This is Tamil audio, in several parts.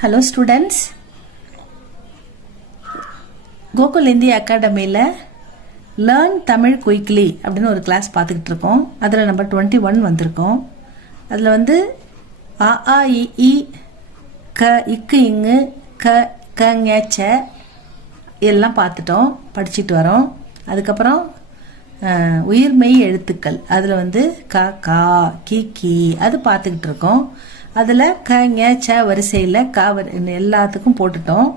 Hello students, கோகுல் இந்தியா அகாடமியில் லேர்ன் தமிழ் குயிக்லி அப்படின்னு ஒரு கிளாஸ் பார்த்துக்கிட்டு இருக்கோம். அதில் நம்பர் 21 வந்திருக்கோம். அதில் வந்து ஆ ஆ இ ஈ க இக்கு இங்கு க கங்கச்ச எல்லாம் பார்த்துட்டோம், படிச்சுட்டு வரோம். அதுக்கப்புறம் உயிர்மெய் எழுத்துக்கள் அதில் வந்து க கா கி கி அது பார்த்துக்கிட்டு இருக்கோம். அதில் கங்க ச வரிசையில் க எல்லாத்துக்கும் போட்டுட்டோம்.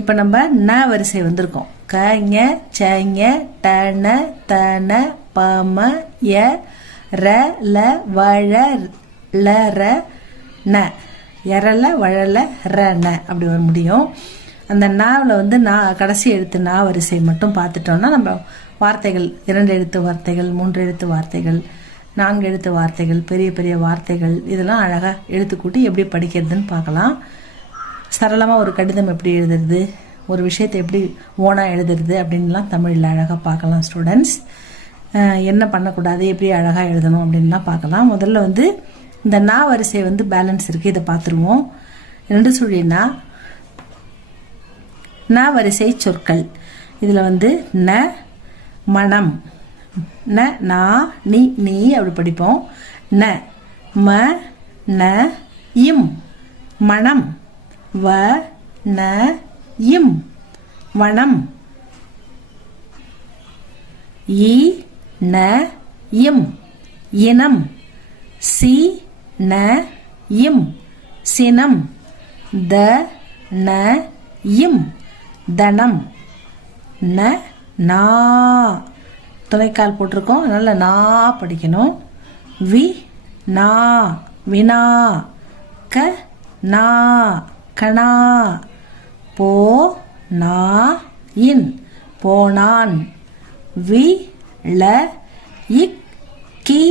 இப்போ நம்ம ந வரிசை வந்திருக்கோம். கங்க சங்க டன தன பம ய ர ல வழ ல ர ந எரல வழல ர ந அப்படி வர முடியும். அந்த நாவில் வந்து நான் கடைசி எழுத்து நா வரிசை மட்டும் பார்த்துட்டோம்னா நம்ம வார்த்தைகள் 2 எழுத்து வார்த்தைகள், 3 எழுத்து வார்த்தைகள், 4 எழுத்து வார்த்தைகள், பெரிய பெரிய வார்த்தைகள் இதெல்லாம் அழகாக எழுத்து கூட்டி எப்படி படிக்கிறதுன்னு பார்க்கலாம். சரளமாக ஒரு கடிதம் எப்படி எழுதுறது, ஒரு விஷயத்தை எப்படி ஓனாக எழுதுறது அப்படின்லாம் தமிழில் அழகாக பார்க்கலாம். ஸ்டூடெண்ட்ஸ் என்ன பண்ணக்கூடாது, எப்படி அழகாக எழுதணும் அப்படின்லாம் பார்க்கலாம். முதல்ல வந்து இந்த நா வரிசை வந்து பேலன்ஸ் இருக்குது, இதை பார்த்துருவோம். 2 சுழி நா வரிசை சொற்கள். இதில் வந்து ந மனம், ந நா நீ நீ அப்படி படிப்போம். ந ம ந இம் மனம், வ ந இம் வனம், ஈ ந இம் இனம், சி ந இம் சினம், த ந இம் தனம், ந நா துணைக்கால் போட்டிருக்கோம், அதனால நா படிக்கணும். வி நா வினா, க நா கணா, போ நா இன் போனான், வி ல இக் கி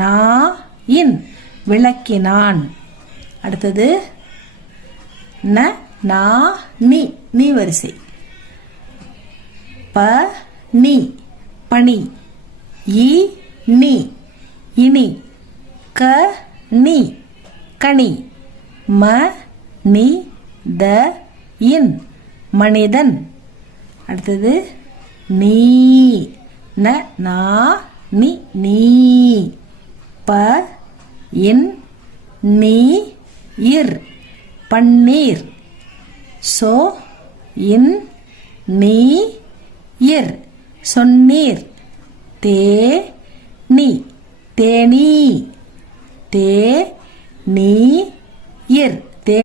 நா இன் விளக்கினான். அடுத்தது ந நா நீ நீ வரிசை. ப நீ பனி, ஈ நீ இனி, க நீ கனி, ம நீ த இன் மனிதன். அடுத்தது நீ ந நா நீ நீ, ப இன் நீ இர் பன்னீர், சோ இன் நீ இர் சொன்னீர், தே நீ தேனீ, தே நீ இர்